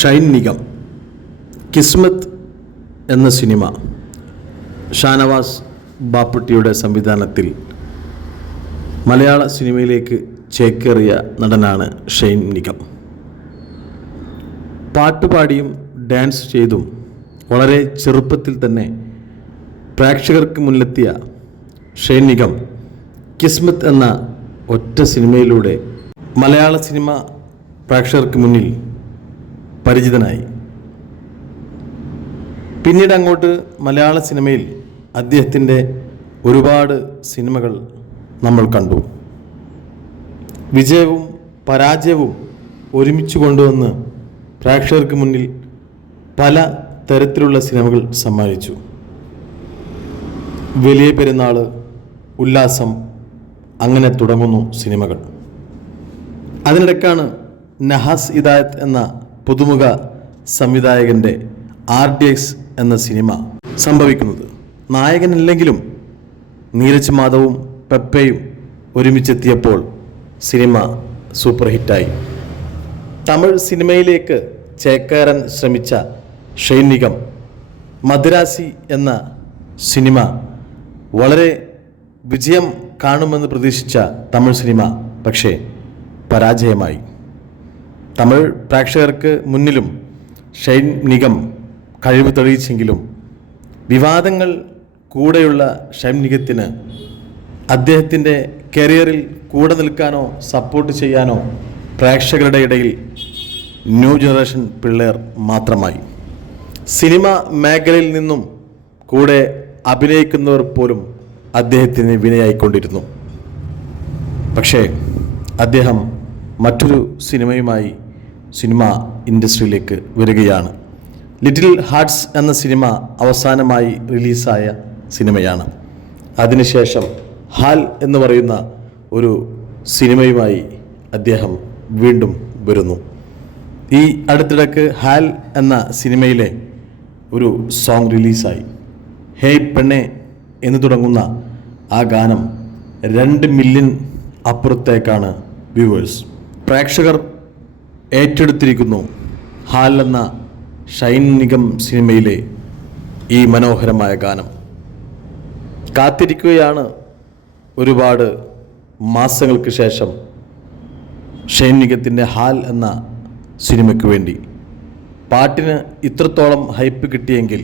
ഷൈൻ നിഗം കിസ്മത്ത് എന്ന സിനിമ ഷാനവാസ് ബാപ്പുട്ടിയുടെ സംവിധാനത്തിൽ മലയാള സിനിമയിലേക്ക് ചേക്കേറിയ നടനാണ് ഷൈൻ നിഗം. പാട്ടുപാടിയും ഡാൻസ് ചെയ്തും വളരെ ചെറുപ്പത്തിൽ തന്നെ പ്രേക്ഷകർക്ക് മുന്നിലെത്തിയ ഷൈൻ നിഗം കിസ്മത്ത് എന്ന ഒറ്റ സിനിമയിലൂടെ മലയാള സിനിമ പ്രേക്ഷകർക്ക് മുന്നിൽ പരിചിതനായി. പിന്നീട് അങ്ങോട്ട് മലയാള സിനിമയിൽ അദ്ദേഹത്തിൻ്റെ ഒരുപാട് സിനിമകൾ നമ്മൾ കണ്ടു. വിജയവും പരാജയവും ഒരുമിച്ച് കൊണ്ടുവന്ന് പ്രേക്ഷകർക്ക് മുന്നിൽ പല തരത്തിലുള്ള സിനിമകൾ സമ്മാനിച്ചു. വലിയ പെരുന്നാൾ, ഉല്ലാസം, അങ്ങനെ തുടങ്ങുന്നു സിനിമകൾ. അതിനിടയ്ക്കാണ് നഹാസ് ഹിദായത്ത് എന്ന പുതുമുഖ സംവിധായകൻ്റെ RDX എന്ന സിനിമ സംഭവിക്കുന്നത്. നായകനില്ലെങ്കിലും നീരജ് മാധവും പെപ്പയും ഒരുമിച്ചെത്തിയപ്പോൾ സിനിമ സൂപ്പർ ഹിറ്റായി. തമിഴ് സിനിമയിലേക്ക് ചേക്കേറാൻ ശ്രമിച്ച ഷൈൻ നിഗം മദ്രാസി എന്ന സിനിമ വളരെ വിജയം കാണുമെന്ന് പ്രതീക്ഷിച്ച തമിഴ് സിനിമ പക്ഷേ പരാജയമായി. തമിഴ് പ്രേക്ഷകർക്ക് മുന്നിലും ഷൈൻ നിഗം കഴിവ് തെളിയിച്ചെങ്കിലും വിവാദങ്ങൾ കൂടെയുള്ള ഷൈൻ നിഗത്തിന് അദ്ദേഹത്തിൻ്റെ കരിയറിൽ കൂടെ നിൽക്കാനോ സപ്പോർട്ട് ചെയ്യാനോ പ്രേക്ഷകരുടെ ഇടയിൽ ന്യൂ ജനറേഷൻ പിള്ളേർ മാത്രമായി. സിനിമ മേഖലയിൽ നിന്നും കൂടെ അഭിനയിക്കുന്നവർ പോലും അദ്ദേഹത്തിന് വിനയായിക്കൊണ്ടിരുന്നു. പക്ഷേ അദ്ദേഹം മറ്റൊരു സിനിമയുമായി സിനിമ ഇൻഡസ്ട്രിയിലേക്ക് വരികയാണ്. ലിറ്റിൽ ഹാർട്ട്സ് എന്ന സിനിമ അവസാനമായി റിലീസായ സിനിമയാണ്. അതിനുശേഷം ഹാൽ എന്ന് പറയുന്ന ഒരു സിനിമയുമായി അദ്ദേഹം വീണ്ടും വരുന്നു. ഈ അടുത്തിടക്ക് ഹാൽ എന്ന സിനിമയിലെ ഒരു സോങ് റിലീസായി. ഹേയ് പെണ്ണെ എന്ന് തുടങ്ങുന്ന ആ ഗാനം 2 മില്യൺ അപ്പുറത്തേക്കാണ് വ്യൂവേഴ്സ്. പ്രേക്ഷകർ ഏറ്റെടുത്തിരിക്കുന്നു ഹാൽ എന്ന ഷൈൻ നിഗം സിനിമയിലെ ഈ മനോഹരമായ ഗാനം. കാത്തിരിക്കുകയാണ് ഒരുപാട് മാസങ്ങൾക്ക് ശേഷം ഷൈൻ നിഗത്തിൻ്റെ ഹാൽ എന്ന സിനിമയ്ക്ക് വേണ്ടി. പാട്ടിന് ഇത്രത്തോളം ഹൈപ്പ് കിട്ടിയെങ്കിൽ,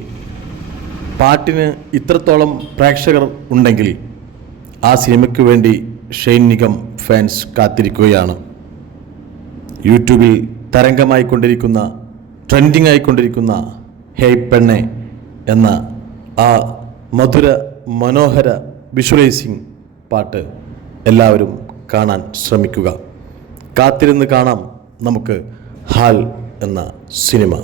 പാട്ടിന് ഇത്രത്തോളം പ്രേക്ഷകർ ഉണ്ടെങ്കിൽ ആ സിനിമയ്ക്ക് വേണ്ടി ഷൈൻ നിഗം ഫാൻസ് കാത്തിരിക്കുകയാണ്. യൂട്യൂബിൽ തരംഗമായിക്കൊണ്ടിരിക്കുന്ന, ട്രെൻഡിങ് ആയിക്കൊണ്ടിരിക്കുന്ന ഹേയ് പെണ്ണെ എന്ന ആ മധുര മനോഹര വിഷ്വലൈസിങ് പാട്ട് എല്ലാവരും കാണാൻ ശ്രമിക്കുക. കാത്തിരുന്ന് കാണാം നമുക്ക് ഹാൽ എന്ന സിനിമ.